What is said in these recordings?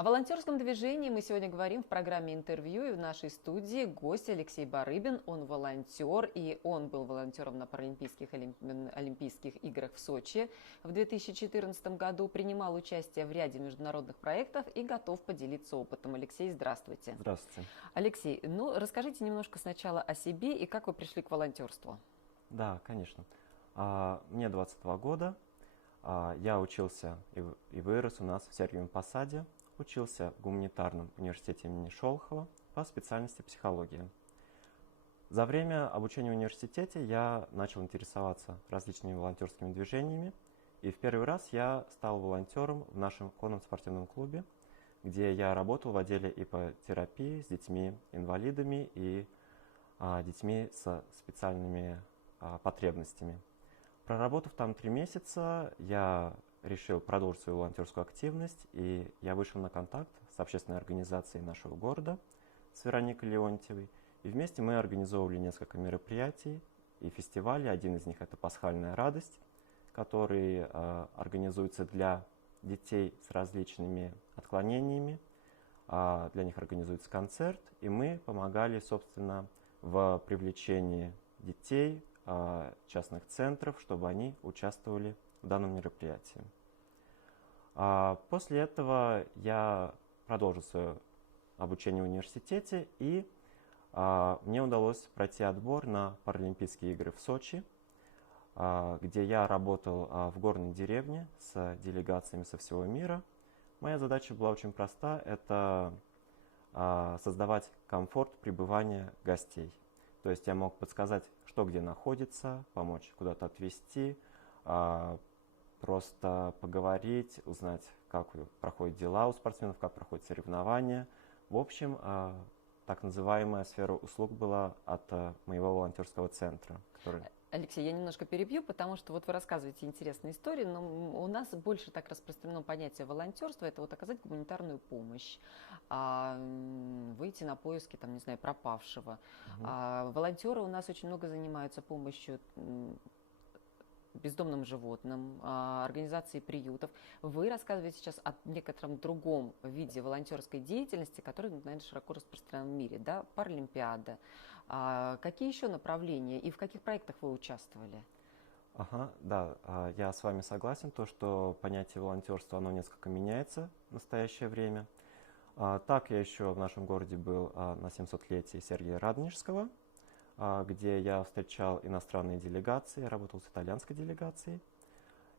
О волонтерском движении мы сегодня говорим в программе «Интервью», и в нашей студии гость Алексей Барыбин. Он волонтер, и он был волонтером на Паралимпийских Олимпийских играх в Сочи в 2014 году, принимал участие в ряде международных проектов и готов поделиться опытом. Алексей, здравствуйте. Здравствуйте. Алексей, расскажите немножко сначала о себе и как вы пришли к волонтерству. Да, конечно. Мне 22 года. Я учился и вырос у нас в Сергиевом Посаде. Учился в гуманитарном университете имени Шолохова по специальности психология. За время обучения в университете я начал интересоваться различными волонтерскими движениями. И в первый раз я стал волонтером в нашем конном спортивном клубе, где я работал в отделе ипотерапии с детьми-инвалидами и детьми со специальными потребностями. Проработав там 3 месяца, я решил продолжить свою волонтерскую активность, и я вышел на контакт с общественной организацией нашего города, с Вероникой Леонтьевой, и вместе мы организовывали несколько мероприятий и фестивалей. Один из них — это «Пасхальная радость», который организуется для детей с различными отклонениями. Для них организуется концерт, и мы помогали, собственно, в привлечении детей, частных центров, чтобы они участвовали в данном мероприятии. После этого я продолжил свое обучение в университете, и мне удалось пройти отбор на Паралимпийские игры в Сочи, где я работал в горной деревне с делегациями со всего мира. Моя задача была очень проста — это создавать комфорт пребывания гостей. То есть я мог подсказать, что где находится, помочь куда-то отвезти, просто поговорить, узнать, как проходят дела у спортсменов, как проходят соревнования. В общем, так называемая сфера услуг была от моего волонтерского центра, который... Алексей, я немножко перебью, потому что вы рассказываете интересные истории, но у нас больше так распространено понятие волонтерства — это оказать гуманитарную помощь, выйти на поиски, пропавшего. Волонтеры у нас очень много занимаются помощью бездомным животным, организации приютов. Вы рассказываете сейчас о некотором другом виде волонтерской деятельности, который, наверное, широко распространен в мире, да, Паралимпиада. Какие еще направления и в каких проектах вы участвовали? Да, я с вами согласен, что понятие волонтерства, оно несколько меняется в настоящее время. Так, я еще в нашем городе был на 700-летии Сергия Радонежского, где я встречал иностранные делегации, работал с итальянской делегацией.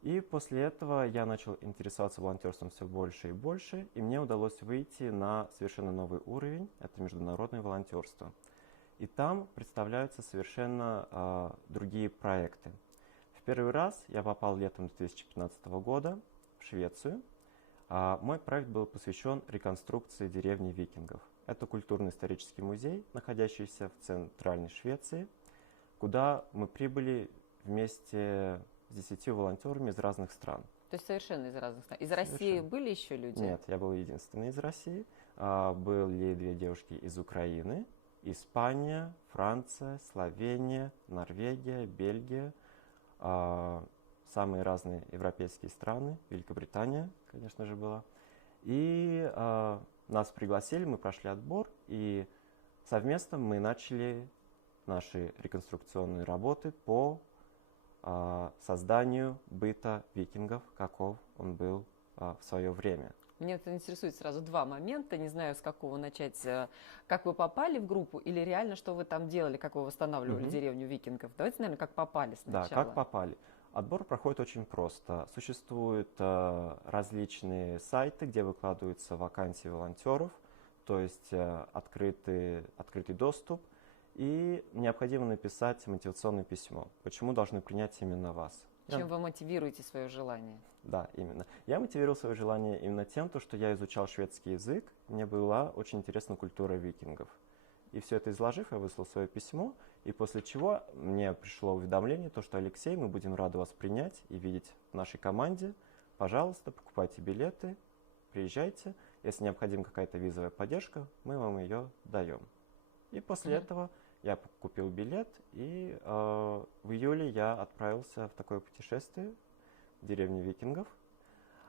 И после этого я начал интересоваться волонтерством все больше и больше, и мне удалось выйти на совершенно новый уровень — это международное волонтерство. И там представляются совершенно другие проекты. В первый раз я попал летом 2015 года в Швецию. Мой проект был посвящен реконструкции деревни викингов. Это культурно-исторический музей, находящийся в центральной Швеции, куда мы прибыли вместе с 10 волонтерами из разных стран. То есть совершенно из разных стран. Из России были еще люди? Нет, я был единственный из России. Были 2 девушки из Украины, Испания, Франция, Словения, Норвегия, Бельгия, самые разные европейские страны, Великобритания, конечно же, была. И нас пригласили, мы прошли отбор, и совместно мы начали наши реконструкционные работы по созданию быта викингов, каков он был в свое время. Меня это интересует сразу 2 момента, не знаю, с какого начать. Как вы попали в группу или реально, что вы там делали, как вы восстанавливали деревню викингов? Давайте, наверное, как попали сначала. Да, как попали. Отбор проходит очень просто. Существуют различные сайты, где выкладываются вакансии волонтеров, то есть открытый доступ, и необходимо написать мотивационное письмо. Почему должны принять именно вас? Чем вы мотивируете свое желание? Да, именно. Я мотивировал свое желание именно тем, что я изучал шведский язык, мне была очень интересна культура викингов. И все это изложив, я выслал свое письмо, и после чего мне пришло уведомление, что Алексей, мы будем рады вас принять и видеть в нашей команде. Пожалуйста, покупайте билеты, приезжайте. Если необходима какая-то визовая поддержка, мы вам ее даем. И после этого я купил билет, и в июле я отправился в такое путешествие в деревню викингов.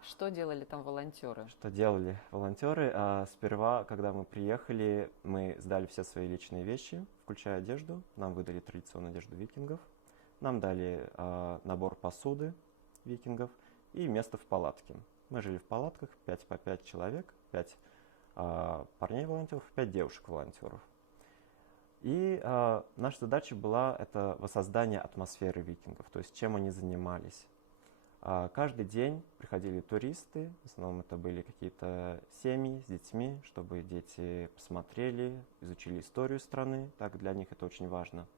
Что делали там волонтеры? Что делали волонтеры? Сперва, когда мы приехали, мы сдали все свои личные вещи, включая одежду. Нам выдали традиционную одежду викингов. Нам дали набор посуды викингов и место в палатке. Мы жили в палатках, 5 по 5 человек, 5 парней-волонтеров, 5 девушек-волонтеров. И наша задача была это воссоздание атмосферы викингов, то есть чем они занимались. Каждый день приходили туристы, в основном это были какие-то семьи с детьми, чтобы дети посмотрели, изучили историю страны, так для них это очень важно.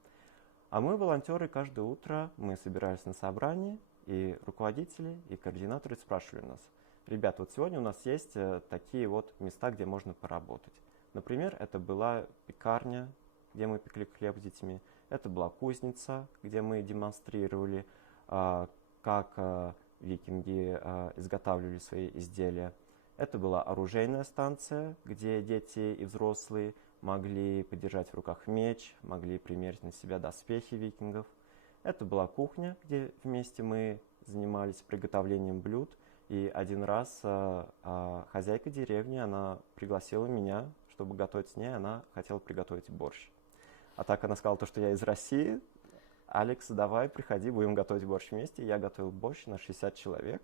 А мы, волонтеры, каждое утро мы собирались на собрании, и руководители, и координаторы спрашивали нас: ребята, вот сегодня у нас есть такие вот места, где можно поработать. Например, это была пекарня, где мы пекли хлеб с детьми, это была кузница, где мы демонстрировали, как викинги изготавливали свои изделия. Это была оружейная станция, где дети и взрослые могли подержать в руках меч, могли примерить на себя доспехи викингов. Это была кухня, где вместе мы занимались приготовлением блюд. И один раз хозяйка деревни, она пригласила меня, чтобы готовить с ней, она хотела приготовить борщ. А так она сказала, что я из России. Алекс, давай, приходи, будем готовить борщ вместе. Я готовил борщ на 60 человек.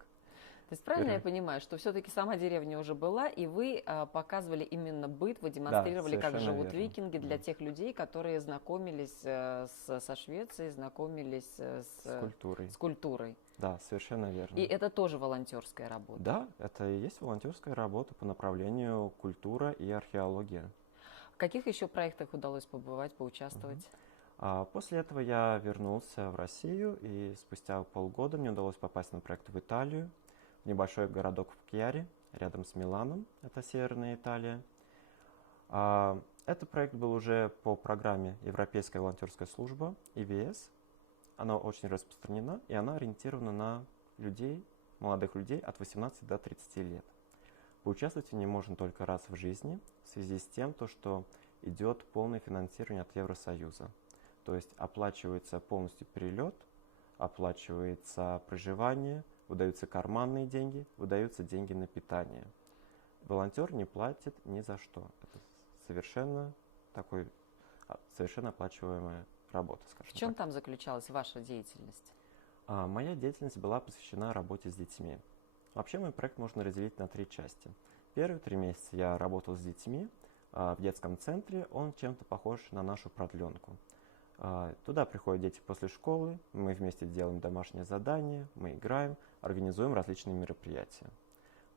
То есть правильно я понимаю, что все-таки сама деревня уже была, и вы показывали именно быт, вы демонстрировали, как живут верно. викинги для тех людей, которые знакомились со Швецией, знакомились с культурой. Да, совершенно верно. И это тоже волонтерская работа? Да, это и есть волонтерская работа по направлению культура и археология. В каких еще проектах удалось побывать, поучаствовать? После этого я вернулся в Россию, и спустя полгода мне удалось попасть на проект в Италию, в небольшой городок в Кьяре, рядом с Миланом, это Северная Италия. Этот проект был уже по программе Европейская волонтерская служба, EVS. Она очень распространена, и она ориентирована на людей, молодых людей от 18 до 30 лет. Поучаствовать в ней можно только раз в жизни, в связи с тем, что идет полное финансирование от Евросоюза. То есть оплачивается полностью перелет, оплачивается проживание, выдаются карманные деньги, выдаются деньги на питание. Волонтер не платит ни за что. Это совершенно оплачиваемая работа, скажем так. В чем там заключалась ваша деятельность? Моя деятельность была посвящена работе с детьми. Вообще мой проект можно разделить на 3 части. Первые 3 месяца я работал с детьми в детском центре, он чем-то похож на нашу продленку. Туда приходят дети после школы, мы вместе делаем домашние задания, мы играем, организуем различные мероприятия.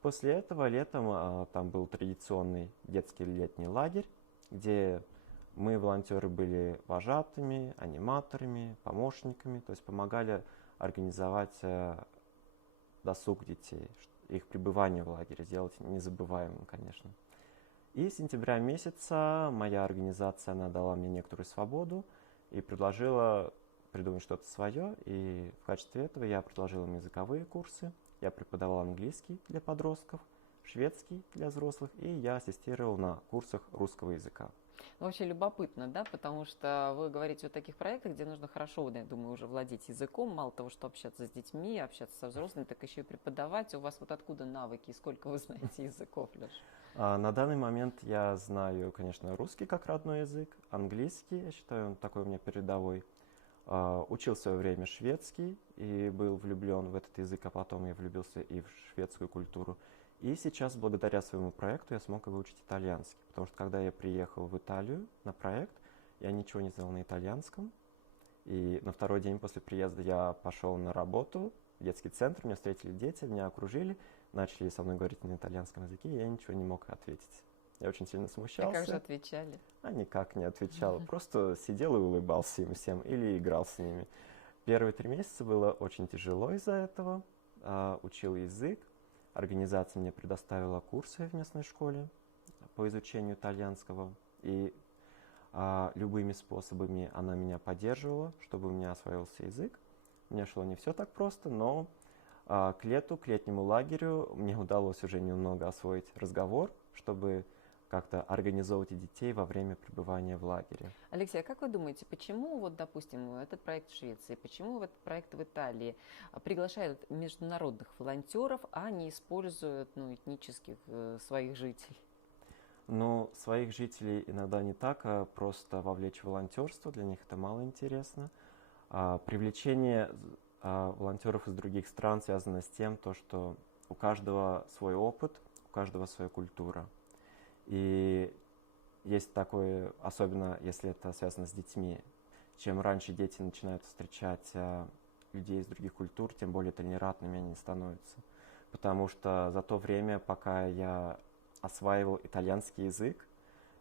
После этого летом там был традиционный детский летний лагерь, где мы, волонтеры, были вожатыми, аниматорами, помощниками, то есть помогали организовать досуг детей, их пребывание в лагере, сделать незабываемым, конечно. И с сентября месяца моя организация, она дала мне некоторую свободу и предложила придумать что-то свое, и в качестве этого я предложил им языковые курсы, я преподавал английский для подростков, шведский для взрослых, и я ассистировал на курсах русского языка. Вообще любопытно, да, потому что вы говорите о таких проектах, где нужно хорошо, я думаю, уже владеть языком, мало того, что общаться с детьми, общаться со взрослыми, так еще и преподавать. У вас вот откуда навыки, сколько вы знаете языков, Леш? На данный момент я знаю, конечно, русский как родной язык, английский, я считаю, он такой у меня передовой. Учил в свое время шведский и был влюблен в этот язык, а потом я влюбился и в шведскую культуру. И сейчас, благодаря своему проекту, я смог выучить итальянский, потому что когда я приехал в Италию на проект, я ничего не знал на итальянском. И на второй день после приезда я пошел на работу в детский центр, меня встретили дети, меня окружили, начали со мной говорить на итальянском языке, и я ничего не мог ответить. Я очень сильно смущался. А как же отвечали? Никак не отвечал, просто сидел и улыбался им всем или играл с ними. Первые 3 месяца было очень тяжело из-за этого, учил язык. Организация мне предоставила курсы в местной школе по изучению итальянского, и любыми способами она меня поддерживала, чтобы у меня освоился язык. Мне шло не все так просто, но к летнему лагерю мне удалось уже немного освоить разговор, чтобы как-то организовывать детей во время пребывания в лагере. Алексей, а как вы думаете, почему, вот, допустим, этот проект в Швеции, почему этот проект в Италии приглашают международных волонтеров, а не используют этнических своих жителей? Ну, своих жителей иногда не так просто вовлечь в волонтерство, для них это мало интересно. Привлечение волонтеров из других стран связано с тем, что у каждого свой опыт, у каждого своя культура. И есть такое, особенно если это связано с детьми, чем раньше дети начинают встречать людей из других культур, тем более толерантными они становятся. Потому что за то время, пока я осваивал итальянский язык,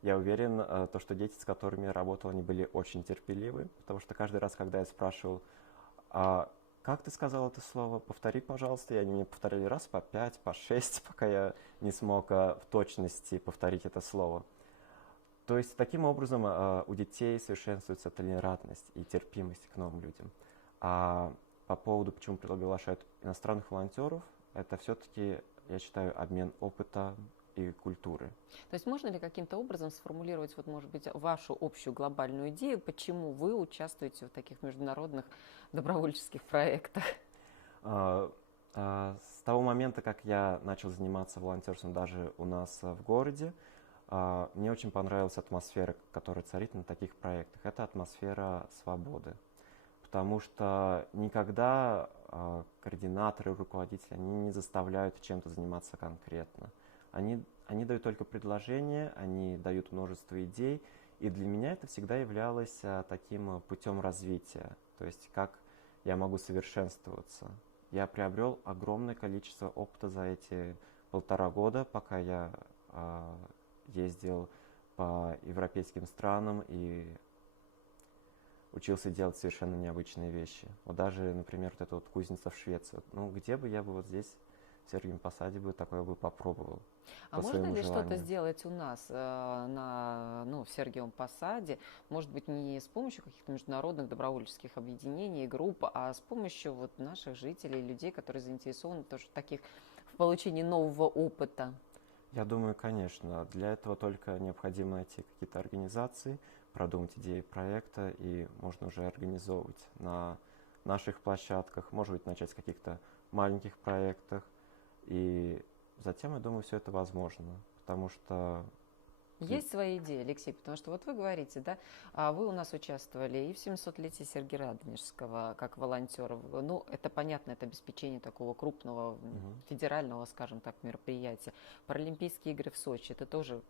я уверен, что дети, с которыми я работал, они были очень терпеливы, потому что каждый раз, когда я спрашивал, как ты сказал это слово, повтори, пожалуйста, и они мне повторяли раз по 5, по 6, пока я не смог в точности повторить это слово. То есть таким образом у детей совершенствуется толерантность и терпимость к новым людям. А по поводу, почему приглашают иностранных волонтеров, это все-таки, я считаю, обмен опыта и культуры. То есть можно ли каким-то образом сформулировать, вот, может быть, вашу общую глобальную идею, почему вы участвуете в таких международных добровольческих проектах? С того момента, как я начал заниматься волонтерством даже у нас в городе, мне очень понравилась атмосфера, которая царит на таких проектах. Это атмосфера свободы. Потому что никогда координаторы, руководители, они не заставляют чем-то заниматься конкретно. Они дают только предложения, они дают множество идей, и для меня это всегда являлось таким путем развития, то есть как я могу совершенствоваться. Я приобрел огромное количество опыта за эти 1,5 года, пока я ездил по европейским странам и учился делать совершенно необычные вещи. Вот даже, например, вот эта вот кузница в Швеции. Ну, где бы я бы вот здесь, в Сергиевом Посаде, такое бы попробовал. А можно ли что-то сделать у нас в Сергиевом Посаде, может быть, не с помощью каких-то международных добровольческих объединений, групп, а с помощью вот наших жителей, людей, которые заинтересованы тоже в получении нового опыта? Я думаю, конечно. Для этого только необходимо найти какие-то организации, продумать идеи проекта, и можно уже организовывать на наших площадках, может быть, начать с каких-то маленьких проектов, и затем, я думаю, все это возможно, потому что... Есть свои идеи, Алексей, потому что вот вы говорите, да, вы у нас участвовали и в 700-летии Сергия Радонежского как волонтеров. Ну, это понятно, это обеспечение такого крупного федерального, скажем так, мероприятия. Паралимпийские игры в Сочи, это тоже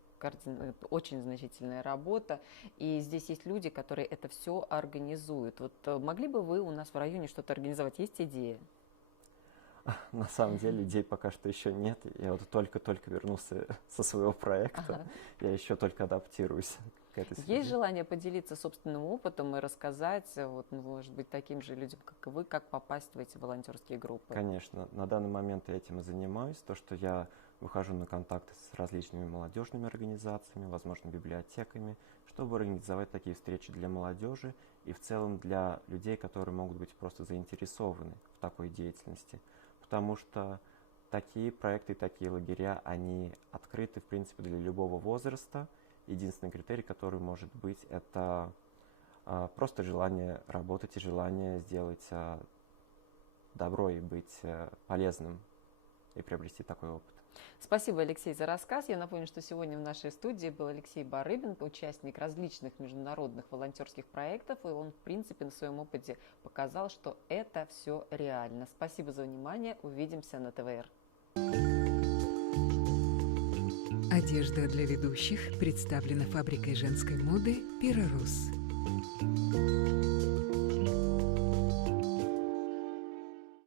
очень значительная работа, и здесь есть люди, которые это все организуют. Вот могли бы вы у нас в районе что-то организовать? Есть идеи? На самом деле идей пока что еще нет. Я вот только-только вернулся со своего проекта. Я еще только адаптируюсь к этой среде. Есть желание поделиться собственным опытом и рассказать, вот, может быть, таким же людям, как и вы, как попасть в эти волонтерские группы? Конечно. На данный момент я этим и занимаюсь. То, что я выхожу на контакты с различными молодежными организациями, возможно, библиотеками, чтобы организовать такие встречи для молодежи и в целом для людей, которые могут быть просто заинтересованы в такой деятельности. Потому что такие проекты, такие лагеря, они открыты, в принципе, для любого возраста. Единственный критерий, который может быть, это просто желание работать и желание сделать добро и быть полезным и приобрести такой опыт. Спасибо, Алексей, за рассказ. Я напомню, что сегодня в нашей студии был Алексей Барыбин, участник различных международных волонтерских проектов, и он, в принципе, на своем опыте показал, что это все реально. Спасибо за внимание. Увидимся на ТВР. Одежда для ведущих представлена фабрикой женской моды «Пиророс».